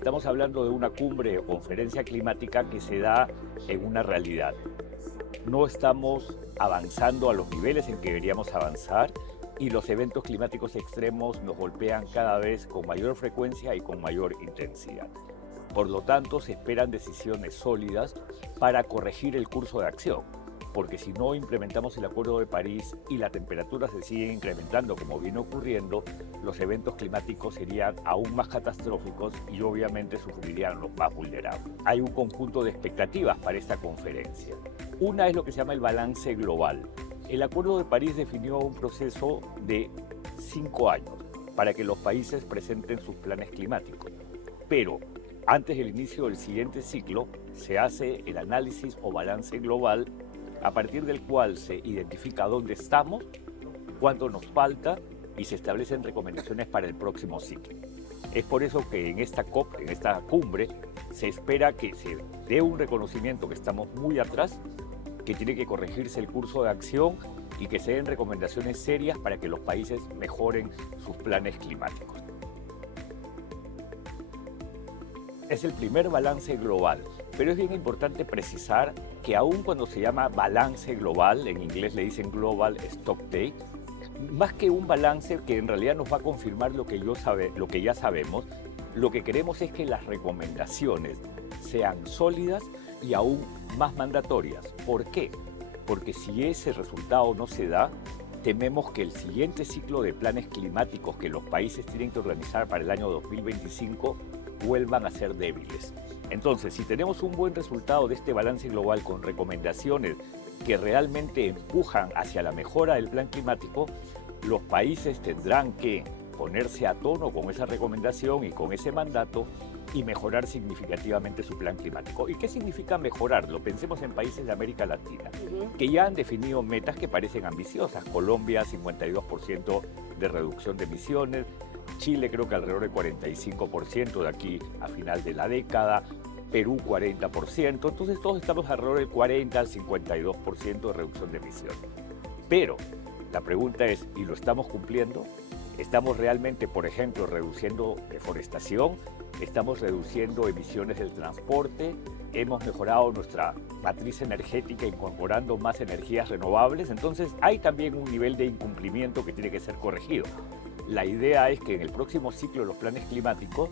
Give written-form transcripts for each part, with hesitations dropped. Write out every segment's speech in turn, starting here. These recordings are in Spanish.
estamos hablando de una cumbre o conferencia climática que se da en una realidad. No estamos avanzando a los niveles en que deberíamos avanzar y los eventos climáticos extremos nos golpean cada vez con mayor frecuencia y con mayor intensidad. Por lo tanto, se esperan decisiones sólidas para corregir el curso de acción, porque si no implementamos el Acuerdo de París y la temperatura se sigue incrementando como viene ocurriendo, los eventos climáticos serían aún más catastróficos y obviamente sufrirían los más vulnerables. Hay un conjunto de expectativas para esta conferencia. Una es lo que se llama el balance global. El Acuerdo de París definió un proceso de 5 años para que los países presenten sus planes climáticos. Pero antes del inicio del siguiente ciclo, se hace el análisis o balance global a partir del cual se identifica dónde estamos, cuánto nos falta y se establecen recomendaciones para el próximo ciclo. Es por eso que en esta COP, en esta cumbre, se espera que se dé un reconocimiento que estamos muy atrás, que tiene que corregirse el curso de acción y que se den recomendaciones serias para que los países mejoren sus planes climáticos. Es el primer balance global, pero es bien importante precisar que aun cuando se llama balance global, en inglés le dicen Global Stocktake, más que un balance que en realidad nos va a confirmar lo que ya sabemos, lo que queremos es que las recomendaciones sean sólidas y aún más mandatorias. ¿Por qué? Porque si ese resultado no se da, tememos que el siguiente ciclo de planes climáticos que los países tienen que organizar para el año 2025 vuelvan a ser débiles. Entonces, si tenemos un buen resultado de este balance global con recomendaciones que realmente empujan hacia la mejora del plan climático, los países tendrán que ponerse a tono con esa recomendación y con ese mandato y mejorar significativamente su plan climático. ¿Y qué significa mejorarlo? Pensemos en países de América Latina, que ya han definido metas que parecen ambiciosas. Colombia, 52% de reducción de emisiones. Chile creo que alrededor del 45% de aquí a final de la década. Perú 40%. Entonces todos estamos alrededor del 40 al 52% de reducción de emisiones. Pero la pregunta es, ¿y lo estamos cumpliendo? ¿Estamos realmente, por ejemplo, reduciendo deforestación? ¿Estamos reduciendo emisiones del transporte? ¿Hemos mejorado nuestra matriz energética incorporando más energías renovables? Entonces hay también un nivel de incumplimiento que tiene que ser corregido. La idea es que en el próximo ciclo de los planes climáticos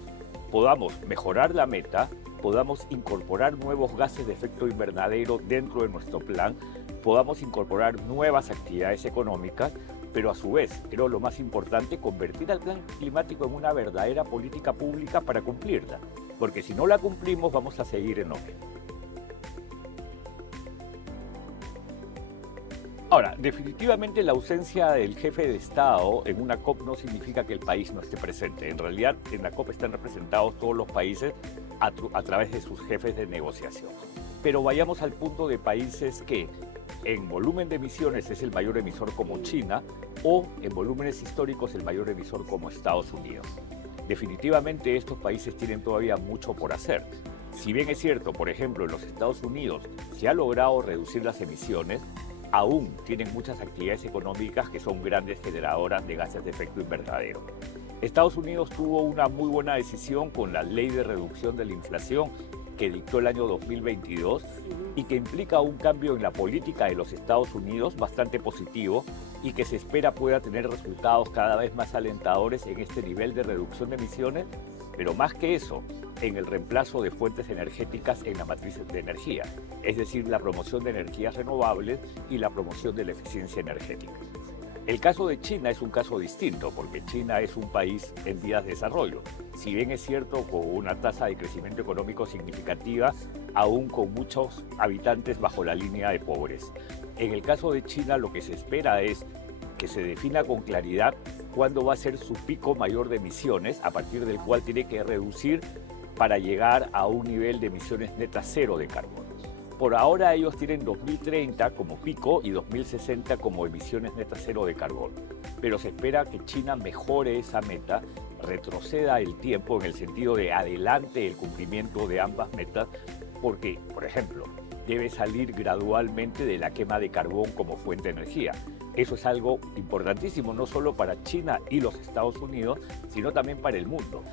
podamos mejorar la meta, podamos incorporar nuevos gases de efecto invernadero dentro de nuestro plan, podamos incorporar nuevas actividades económicas, pero a su vez, creo lo más importante, convertir al plan climático en una verdadera política pública para cumplirla, porque si no la cumplimos vamos a seguir en lo mismo. Ahora, definitivamente la ausencia del jefe de Estado en una COP no significa que el país no esté presente. En realidad, en la COP están representados todos los países a través de sus jefes de negociación. Pero vayamos al punto de países que en volumen de emisiones es el mayor emisor como China o en volúmenes históricos el mayor emisor como Estados Unidos. Definitivamente estos países tienen todavía mucho por hacer. Si bien es cierto, por ejemplo, en los Estados Unidos se ha logrado reducir las emisiones, aún tienen muchas actividades económicas que son grandes generadoras de gases de efecto invernadero. Estados Unidos tuvo una muy buena decisión con la Ley de Reducción de la Inflación que dictó el año 2022 y que implica un cambio en la política de los Estados Unidos bastante positivo y que se espera pueda tener resultados cada vez más alentadores en este nivel de reducción de emisiones, pero más que eso, en el reemplazo de fuentes energéticas en la matriz de energía, es decir, la promoción de energías renovables y la promoción de la eficiencia energética. El caso de China es un caso distinto, porque China es un país en vías de desarrollo. Si bien es cierto, con una tasa de crecimiento económico significativa, aún con muchos habitantes bajo la línea de pobreza. En el caso de China, lo que se espera es que se defina con claridad cuándo va a ser su pico mayor de emisiones, a partir del cual tiene que reducir para llegar a un nivel de emisiones netas cero de carbono. Por ahora ellos tienen 2030 como pico y 2060 como emisiones netas cero de carbono. Pero se espera que China mejore esa meta, retroceda el tiempo en el sentido de adelante el cumplimiento de ambas metas, porque, por ejemplo, debe salir gradualmente de la quema de carbón como fuente de energía. Eso es algo importantísimo, no solo para China y los Estados Unidos, sino también para el mundo.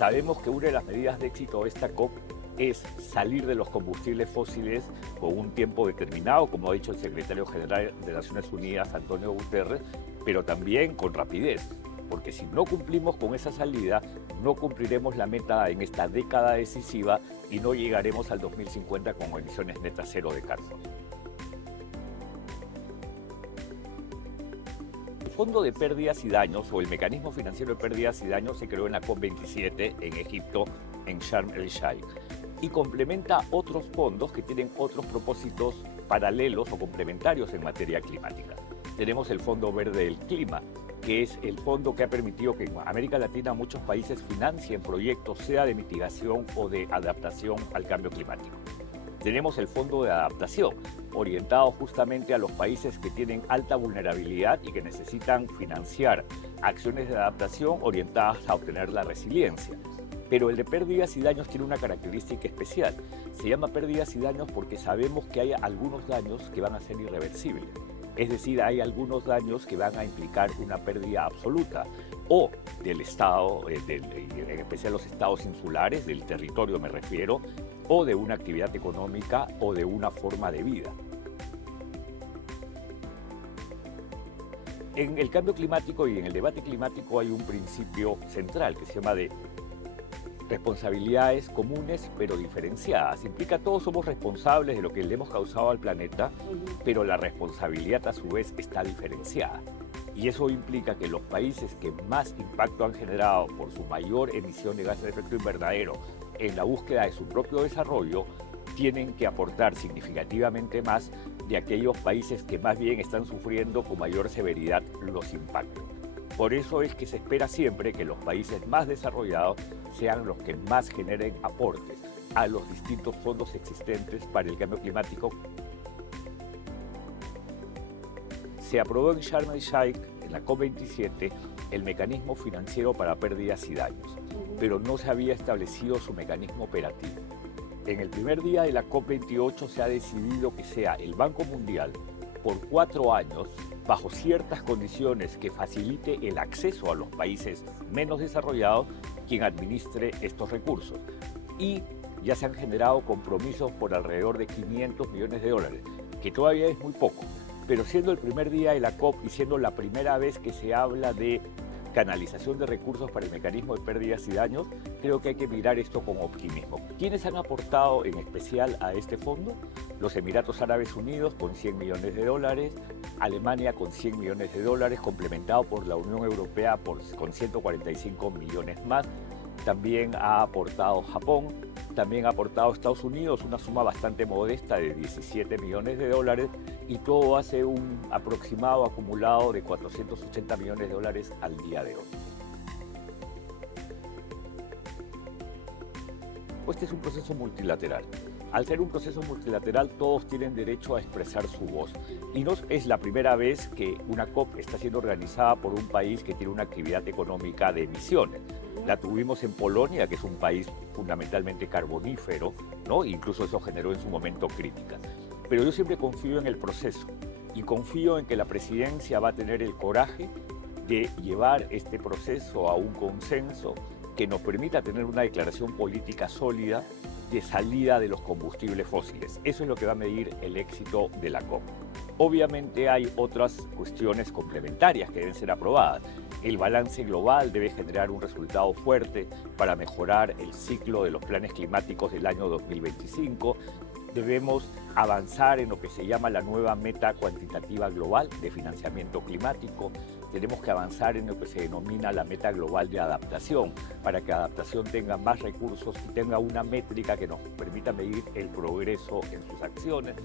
Sabemos que una de las medidas de éxito de esta COP es salir de los combustibles fósiles con un tiempo determinado, como ha dicho el secretario general de Naciones Unidas, Antonio Guterres, pero también con rapidez, porque si no cumplimos con esa salida, no cumpliremos la meta en esta década decisiva y no llegaremos al 2050 con emisiones netas cero de carbono. El Fondo de Pérdidas y Daños, o el Mecanismo Financiero de Pérdidas y Daños, se creó en la COP27 en Egipto, en Sharm el-Sheikh, y complementa otros fondos que tienen otros propósitos paralelos o complementarios en materia climática. Tenemos el Fondo Verde del Clima, que es el fondo que ha permitido que en América Latina muchos países financien proyectos, sea de mitigación o de adaptación al cambio climático. Tenemos el Fondo de Adaptación, orientado justamente a los países que tienen alta vulnerabilidad y que necesitan financiar acciones de adaptación orientadas a obtener la resiliencia. Pero el de pérdidas y daños tiene una característica especial. Se llama pérdidas y daños porque sabemos que hay algunos daños que van a ser irreversibles. Es decir, hay algunos daños que van a implicar una pérdida absoluta o del Estado, en especial los estados insulares, del territorio me refiero, o de una actividad económica o de una forma de vida. En el cambio climático y en el debate climático hay un principio central que se llama de responsabilidades comunes pero diferenciadas. Implica que todos somos responsables de lo que le hemos causado al planeta, pero la responsabilidad a su vez está diferenciada. Y eso implica que los países que más impacto han generado por su mayor emisión de gases de efecto invernadero en la búsqueda de su propio desarrollo, tienen que aportar significativamente más de aquellos países que más bien están sufriendo con mayor severidad los impactos. Por eso es que se espera siempre que los países más desarrollados sean los que más generen aportes a los distintos fondos existentes para el cambio climático. Se aprobó en Sharm el-Sheikh, en la COP27, el mecanismo financiero para pérdidas y daños, pero no se había establecido su mecanismo operativo. En el primer día de la COP28 se ha decidido que sea el Banco Mundial, por 4 años, bajo ciertas condiciones que facilite el acceso a los países menos desarrollados, quien administre estos recursos. Y ya se han generado compromisos por alrededor de 500 millones de dólares, que todavía es muy poco. Pero siendo el primer día de la COP y siendo la primera vez que se habla de canalización de recursos para el mecanismo de pérdidas y daños, creo que hay que mirar esto con optimismo. ¿Quiénes han aportado en especial a este fondo? Los Emiratos Árabes Unidos con 100 millones de dólares, Alemania con 100 millones de dólares, complementado por la Unión Europea con 145 millones más. También ha aportado Japón, también ha aportado Estados Unidos, una suma bastante modesta de 17 millones de dólares, y todo hace un aproximado acumulado de 480 millones de dólares al día de hoy. Este es un proceso multilateral. Al ser un proceso multilateral, todos tienen derecho a expresar su voz. Y no es la primera vez que una COP está siendo organizada por un país que tiene una actividad económica de emisiones. La tuvimos en Polonia, que es un país fundamentalmente carbonífero, ¿no? Incluso eso generó en su momento críticas. Pero yo siempre confío en el proceso y confío en que la presidencia va a tener el coraje de llevar este proceso a un consenso que nos permita tener una declaración política sólida de salida de los combustibles fósiles. Eso es lo que va a medir el éxito de la COP. Obviamente hay otras cuestiones complementarias que deben ser aprobadas. El balance global debe generar un resultado fuerte para mejorar el ciclo de los planes climáticos del año 2025. Debemos avanzar en lo que se llama la nueva meta cuantitativa global de financiamiento climático. Tenemos que avanzar en lo que se denomina la meta global de adaptación, para que adaptación tenga más recursos y tenga una métrica que nos permita medir el progreso en sus acciones.